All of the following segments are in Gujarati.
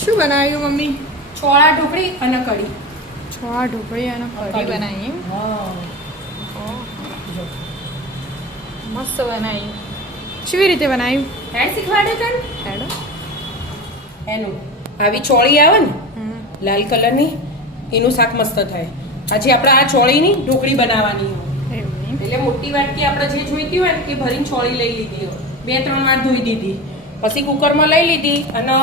શું બનાવ્યું મમ્મી? ચોળા ઢોકળી અને કઢી. છોળા ઢોકળી અને કઢી બનાવી. મસ્ત બનાવી. કેવી રીતે બનાવ્યું? હેડ શીખવાડે તને હેડો. એનું આવી ચોળી આવે ને લાલ કલરની, એનું શાક મસ્ત થાય. આજે આપણે આ ચોળીની ઢોકળી બનાવવાની હોય. એટલે મોટી વાટકી આપણે જે જોઈતી હોય ને એ ભરીને ચોળી લઈ લીધી હોય. 2-3 વાર ધોઈ દીધી, પછી કુકરમાં લઈ લીધી અને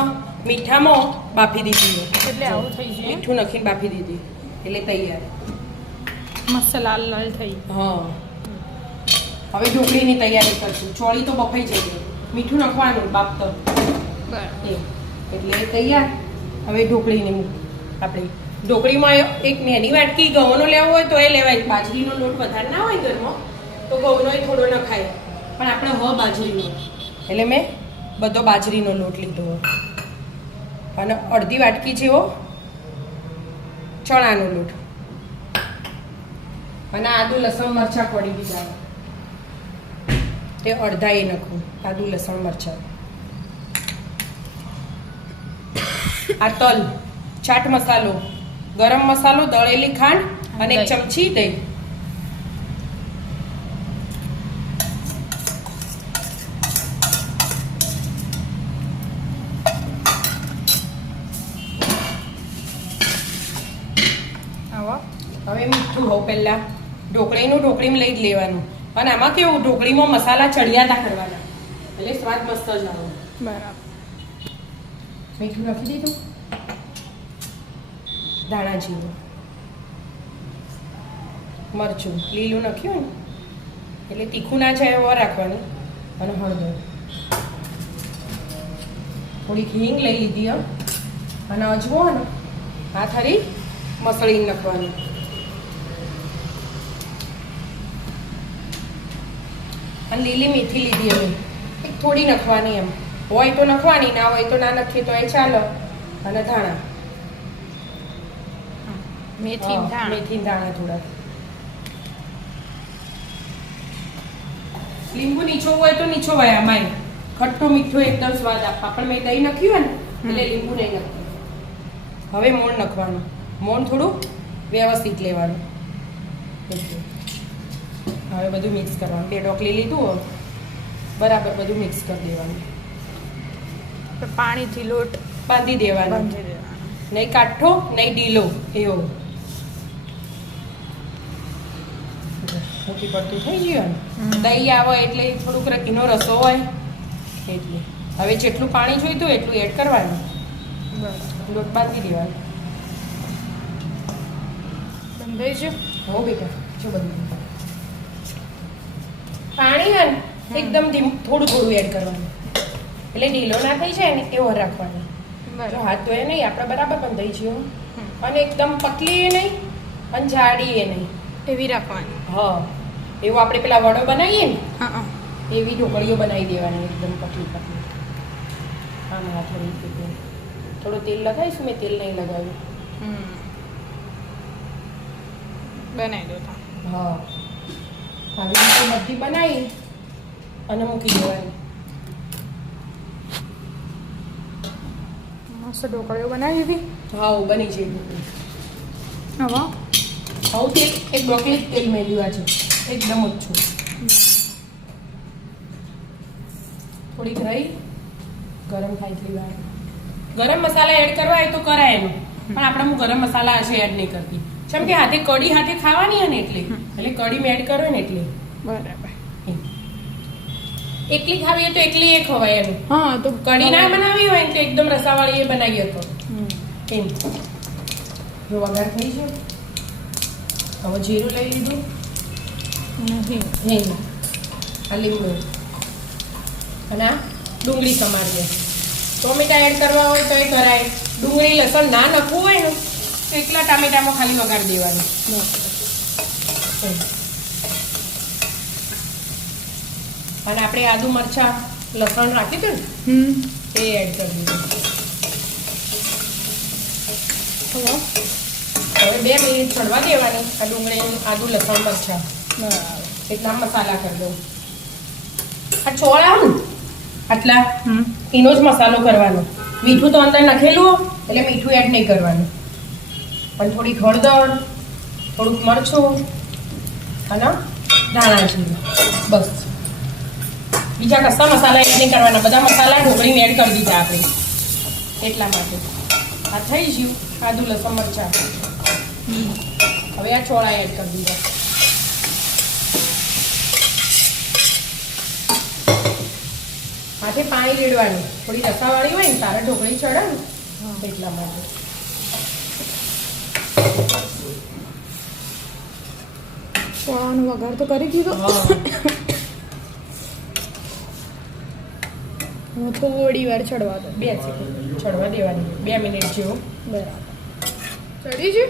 મીઠામાં બાફી દીધી હોય. એટલે આવું થઈ જાય. મીઠું નાખીને બાફી દીધી એટલે તૈયાર. મસ્ત લાલ લાલ થઈ. હા, હવે ઢોકળીની તૈયારી કરશું. ચોળી તો બફાઈ જઈ, મીઠું નાખવાનું બાફતો એટલે તૈયાર. હવે ઢોકળીની આપણે ઢોકળીમાં એક નાની વાટકી ઘઉંનો લેવો હોય તો એ લેવાય. બાજરીનો લોટ વધારે ના હોય ઘરમાં તો ઘઉંનો થોડો નખાય, પણ આપણે બાજરીનો એટલે મેં બધો બાજરીનો લોટ લીધો અને અડધી વાટકી જેવો ચણાનો લોટ અને આદુ લસણ મરચાં પડી દીધા તે અડધા એ નાખું. આદુ લસણ મરચાં, આ તલ, ચાટ મસાલો, ગરમ મસાલો, દળેલી ખાંડ અને 1 ચમચી દહીં. હવે મીઠું હોવ પહેલા ઢોકળીમાં લઈ જ લેવાનું. અને આમાં કેવું, ઢોકળીમાં મસાલા ચડિયાતા કરવાના એટલે સ્વાદ મસ્ત જ આવે. બરાબર. મીઠું નાખી દીધું, ધાણા જીરું, મરચું લીલું નાખ્યું ને એટલે તીખું ના જાય એવો રાખવાની. અને હળદર, થોડીક હિંગ લઈ લીધી અને અજમો ને આ થરી મસળીને નાખવાનું. અને લીલી મીઠી લીધી અમે એક થોડી નાખવાની, એમ હોય તો નાખવાની, ના હોય તો ના નાખીએ તો એ ચાલો. અને ધાણા, મેથી ધાણા થોડા. લીંબુ નીચોવું હોય તો નીચોવાય. આમાં ખટ્ટો મીઠો એકદમ સ્વાદ આપવા, પણ મેં દહીં નાખ્યું ને એટલે લીંબુ નહીં નાખવાનું. હવે મોણ નાખવાનું. મોણ થોડું વ્યવસ્થિત લેવાનું. હવે બધું મિક્સ કરવાનું. 2 ઢોકળી લીધું, બરાબર બધું મિક્સ કરી દેવાનું. પાણીથી લોટ બાંધી દેવાનો, નહીં કાઠો નહીં ઢીલો એવો. મોટી પડતું થઈ ગયું ને દહીં આવે એટલે થોડુંક એનો રસો હોય એટલે. હવે જેટલું પાણી જોઈતું એટલું એડ કરવાનું. લોટ બાંધી દેવાનો. બંધાઈ છે. હો બેટા, જો બધું પાણી હોય ને એકદમ થોડું થોડું એડ કરવાનું એટલે ઢીલો ના થઈ જાય ને એવો રાખવાનો. જો હાથ ધોયા નહીં આપણે બરાબર બંધાઈ ગયો. અને એકદમ પતલી એ નહીં અને જાડી એ નહીં, એવી રાખવાની. હા, એવું આપણે પેલા વડો બનાવીએ ને હા, એવી ઢોકળીઓ બનાવી દેવાની એકદમ પતલી પતલી. આમ હાથ લઈ થોડું તેલ લગાવીશું. મેં તેલ નહીં લગાવ્યું. બનાવી દો. હા, આવી રીતે બધી બનાવી અને મૂકી દેવાની. મસ્ત ઢોકળીઓ બનાવી દીધી. હા, બની જાય ઢોકળી. હવે તેલ એક બ્રોકલી તેલ મેળવ્યું આજે એકદમ ઓછું. થોડીક રહી ગરમ થાય એટલી વાર. ગરમ મસાલા એડ કરવા હોય તો કરાય એનું, પણ આપણે હું ગરમ મસાલા હશે એડ નહીં કરતી. જેમ કે હાથે કઢી હાથે ખાવાની હોય ને એટલે કઢી મેં એડ કરો ને એટલે. બરાબર. એકલી ખાવી હોય તો એકલી એ ખવાય એનું. હા, તો કઢી ના બનાવી હોય ને તો એકદમ રસાવાળી એ બનાવી હતો એમ. જો વઘાર થઈ ગયો. હવે જીરું લઈ લીધું, હિંગ, આ લીંબુ અને આ ડુંગળી સમારીએ. ટોમેટા એડ કરવા હોય તો એ કરાય. ડુંગળી લસણ ના નાખવું હોય ને તો એકલા ટામેટામાં ખાલી વઘાર દેવાનું. અને આપણે આદુ મરચાં લસણ રાખ્યું હતું ને એ એડ કરી દીધું. હવે 2 મિનિટ ચડવા દેવાની. આ ડુંગળી, આદુ, લસણ, મરચાં એટલા મસાલા કરી દઉં. આ ચોળા આટલા એનો જ મસાલો કરવાનો. મીઠું તો અંદર નાખેલું એટલે મીઠું એડ નહીં કરવાનું, પણ થોડી હળદર, થોડુંક મરચું અને ધાણા જીરું, બસ. બીજા કશા મસાલા એડ નહીં કરવાના, બધા મસાલા ઢોકળીને એડ કરી દીધા આપણે એટલા માટે. આ થઈ ગયું આદુ લસણ મરચાં. હવે આ ચોળા એડ કરી દીધા. હાથે પાણી રેડવાનું, થોડી રસાવાળી હોય ને તારે ઢોકળી ચડે ને એટલા માટે. ચોળાનો વઘાર તો કરી દીધો. હું થોડી વાર ચડવા દો. 2 સેકન્ડ ચડવા દેવાની, 2 મિનિટ જેવો. બરાબર. ચડી છે?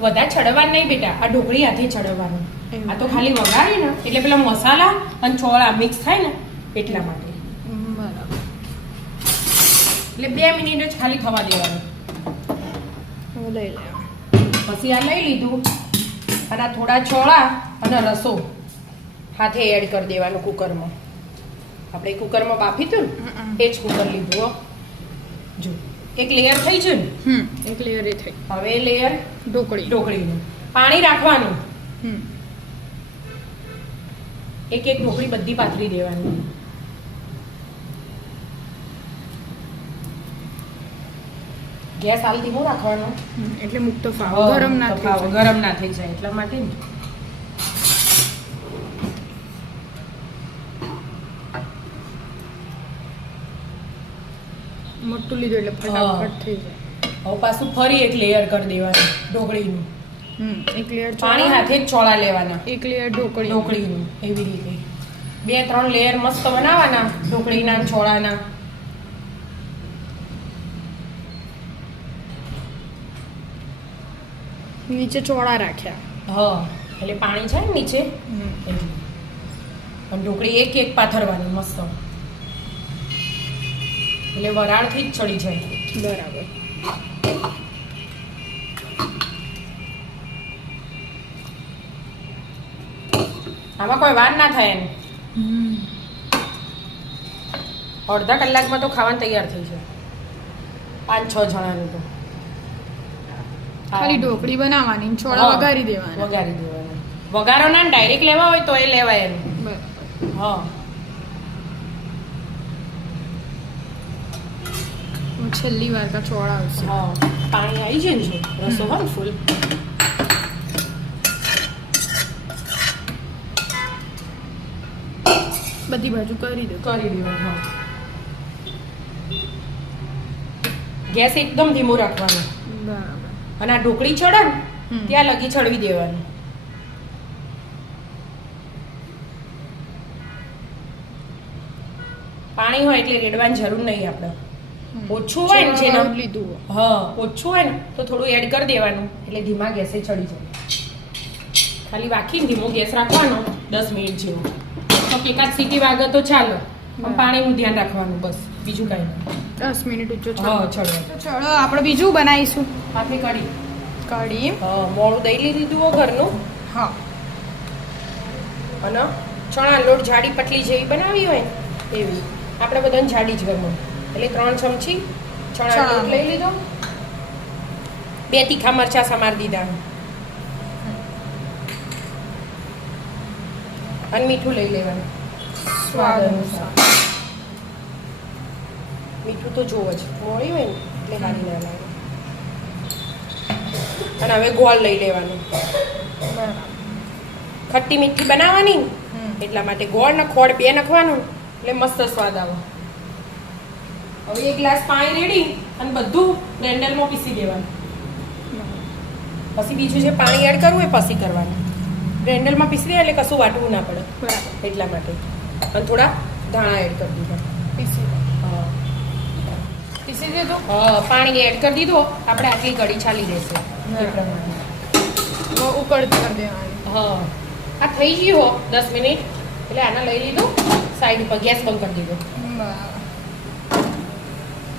વધારે ચડવાનું નહીં બેટા, આ ઢોકળી હાથે ચડવાનું. આ તો ખાલી વઘારી ને એટલે પેલા મસાલા અને ચોળા મિક્સ થાય ને એટલા માટે. બરાબર. એટલે 2 મિનિટ જ ખાલી થવા દેવાનું. હું લઈ લે. પછી આ લઈ લીધું અને આ થોડા ચોળા અને રસો હાથે એડ કરી દેવાનું કુકરમાં. આપણે કુકરમાં બાફી હતું ને એ જ કુકર લીધું હો. જો એક લેયર થઈ છે ને, એક લેયર એ થઈ. હવે લેયર ઢોકળીનું પાણી રાખવાનું. હમ. એક એક ઢોકળી બધી પાથરી દેવાની. ગેસ હાલ ધીમો રાખવાનો એટલે મુક્ત ફાવ ગરમ ના થાય. ગરમ ના થઈ જાય એટલા માટે ને. મોટું લીધું એટલે ફટાફટ થઈ જાય. હવે પાછું ફરી એક લેયર કરી દેવાનું ઢોકળીનું. એક લેયર પાણી હાથે જ ચોળા લેવાના, એક લેયર ઢોકળીનું એવી રીતે 2-3 લેયર મસ્ત બનાવવાના ઢોકળીના ચોળાના. નીચે ચોળા રાખ્યા. હા એટલે પાણી છે ને નીચે એટલે. અને ઢોકળી એક એક પાથરવાની મસ્ત, એટલે વરાળથી જ ચડી જાય. બરાબર. આમાં કોઈ વાર ના થાય એને. અડધા કલાકમાં તો ખાવાનું તૈયાર થઈ જાય 5-6 જણાનું તો. ખાલી ઢોકળી બનાવવાની, ચોળા વઘારી દેવાના. વઘારો ના ડાયરેક્ટ લેવા હોય તો એ લેવાય એનું. હા છેલ્લી વાર તો ચોળા આવશે. હા પાણી આવી જાય ને, જો રસો હોય ફૂલ. બધી બાજુ કરી દો. હા ગેસ એકદમ ધીમું રાખવાનું. બરાબર. અને આ ઢોકળી ચડે ને ત્યાં લગી ચડવી દેવાનું. પાણી હોય એટલે રેડવાની જરૂર નહીં. આપણે ઓછું હોય ને જેને લીધું, હા ઓછું હોય ને તો થોડું એડ કરી દેવાનું એટલે ધીમા ગેસે ચડી જાય. ખાલી વાકીને ધીમો ગેસ રાખવાનો 10 મિનિટ જેવો. તો એકાદ સીટી વાગે તો ચાલો, પણ પાણીનું ધ્યાન રાખવાનું બસ, બીજું કાંઈ નહીં. 10 મિનિટ ઊંચો હા ચડો. તો ચલો આપણે બીજું બનાવીશું. આપણે કઢી. કઢી મોળું દહીં લીધું હો ઘરનું. હા. અને ચણા લોટ જાડી પટલી જેવી બનાવી હોય ને એવી. આપણે બધાને જાડી જ ગમે એટલે 3 ચમચી ચણા લોટ લઈ લીધો. 2 તીખા મરચા સમાર દીધા અને મીઠું લઈ લેવાનું સ્વાદ અનુસાર. મીઠું તો જોવો જ, મોળી હોય ને એટલે સારી ના લાગે. અને હવે ગોળ લઈ લેવાનું. ખટ્ટી મીઠી બનાવવાની એટલા માટે ગોળ ને ખોળ 2 નાખવાનું એટલે મસ્ત સ્વાદ આવે. હવે 1 ગ્લાસ પાણી રેડી અને બધું ગ્રાઇન્ડરમાં પીસી દેવાનું. પછી બીજું જે પાણી એડ કરવું એ પછી કરવાનું. ગ્રાઇન્ડરમાં પીસી દે એટલે કશું વાટવું ના પડે. બરાબર. એટલા માટે. અને થોડા ધાણા એડ કરી દીધા. પીસી દીધું. પાણી એડ કરી દીધું. આપણે આટલી કઢી ચાલી રહેશે. ઉકળતી કરી દેવાની. હા આ થઈ ગયું હો 10 મિનિટ એટલે આને લઈ લીધું સાઈડ ઉપર, ગેસ બંધ કરી દીધો.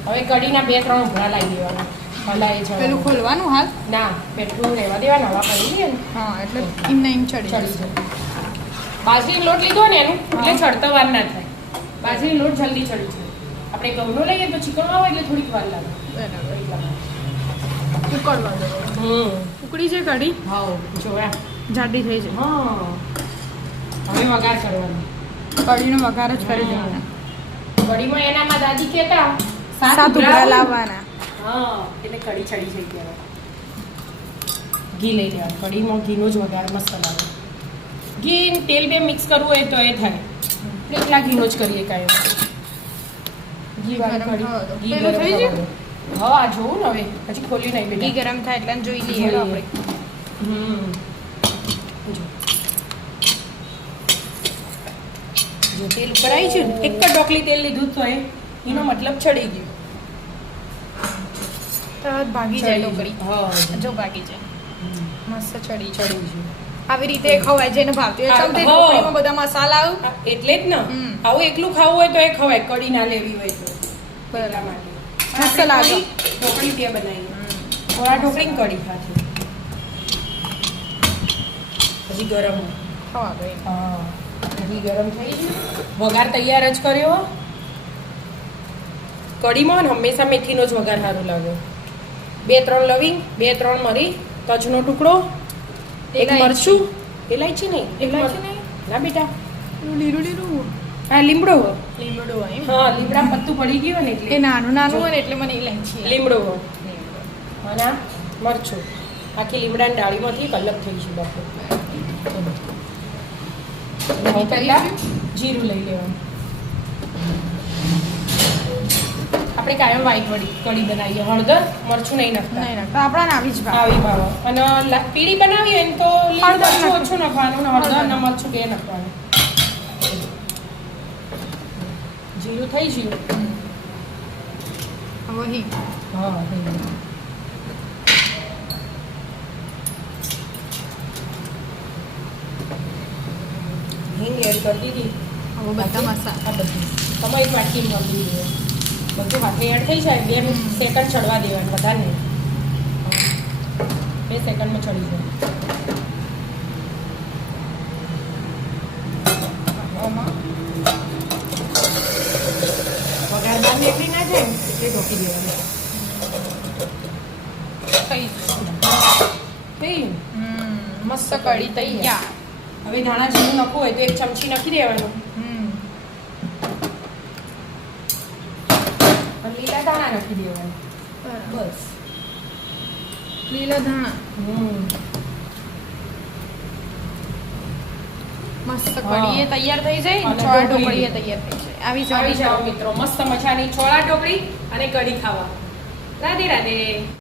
હવે કઢીના 2-3 ઉભરા લાવી દેવાના. હલાય છે પેલું ખોલવાનું હાલ ના, પેટલું રહેવા દેવાનું. હવા કરી દઈએ ને હા એટલે એમને એમ ચડી જાય. બાજરી લોટ લીધો ને એનું એટલે ચડતો વાર ના થાય. બાજરી લોટ જલ્દી ચડી જાય. આપણે ઘઉંનો લઈએ તો ચીકણો આવે એટલે થોડીક વાર લાગે બરાબર એટલા માટે. ઉકળવા દો ઉકળી છે કઢી હા જોયા જાડી થઈ છે હા હવે વઘાર કરવાનો કઢીનો વઘાર જ કરી દેવાનો કઢીમાં એનામાં દાદી કહેતા સાત ઉભરા લાવવાના હા એટલે કઢી ચડી જાય ત્યારે ઘી લઈ લેવાનું કઢીમાં ઘીનો જ વઘાર મસ્ત લાગે ઘી ને તેલ બે મિક્સ કરવું હોય તો એ થાય એકલા ઘીનો જ કરીએ કાંઈ ઘી વાળી ગરમ થવા દો. કઢી ઘી પેલું ગરમ થઈ ગયું? થવાનું. હા આ જોવું ને હવે હજી ખોલી નહીં ઘી બેટા ગરમ થાય એટલે જોઈ લઈએ આપણે જો જો તેલ ઉપર આવી છે ને એક જ ઢોકળી તેલ લીધું તો એનો મતલબ ચડી ગયું તરત ભાગી જાય ઢોકળી હા જો ભાગી જાય મસ્ત ચડી ચડી ગયું આવી રીતે ખવાય જેને ભાવતી હોય ચમચી હા. ઢોકળીમાં બધા મસાલા આવે એટલે જ ને હમ. આવું એકલું ખાવું હોય તો એ ખવાય કઢી ના લેવી હોય તો બરાબર. એટલા માટે મસ્ત લાગે. ઢોકળી બે બનાવીએ થોડા ઢોકળી ને કઢી ખાશે હજી ગરમ ખવા ગઈ હા ઘી ગરમ થઈ ગયું વઘાર તૈયાર જ કર્યો કઢીમાં ને હંમેશા મેથીનો જ વઘાર સારું લાગે 2-3 લવિંગ 2-3 મરી તજનો ટુકડો એક ઇલાયચી. મરચું ઇલાયચી નહીં ઇલાયચી નહીં? ના બેટા લીલું લીલું હા લીમડો લીમડો હોય હા લીમડા પત્તું પડી ગયું ને એ એટલે નાનું નાનું હોય ને એટલે મને ઇલાયચી આવે. લીમડો લીમડો. અને આ મરચું આખી લીમડાની ડાળીમાંથી એક અલગ થઈ છે બાપુ હવે પહેલા જીરું લઈ લેવાનું આપણે કાયમ વ્હાઈટ વળી કઢી બનાવીએ હળદર મરચું નહીં નાખતા નહીં નાખતા આપણાને આવી જ ભાવે. આવી ભાવ અને પીળી બનાવીએ ને તો લીલું હળદર મરચું નાખવું. ઓછું નાખવાનું ને હળદર હળદર. ને મરચું બે નાખવાનું જીરું થઈ ગયું હવે હિંગ. હા થઈ ગયું હિંગ એડ કરી દીધી હવે બધા મસાલા આ બધું તમે એક વાટકી નાખી દઈએ બધું હાથે એડ થઈ જાય 2 સેકન્ડ ચડવા દેવાનું બધાને 2 સેકન્ડમાં ચડી જાય આમાં વઘાર બહાર નીકળી ના જાય ને એટલે ઢોકી દેવાનું થઈ થઈ ગયું? મસ્ત કઢી તૈયાર હવે ધાણા જીરું નાખવું હોય તો એક ચમચી નાખી દેવાનું અને લીલા ધાણા નાખી દેવાનું બસ લીલા ધાણા મસ્ત કઢી એ તૈયાર થઈ જાય અને ચોળા ઢોકળી. ઢોકળી એ તૈયાર થઈ જાય આવી આવી જાવ જાઓ મિત્રો મસ્ત મજાની છોળા ઢોકળી અને કઢી ખાવા રાધે રાધે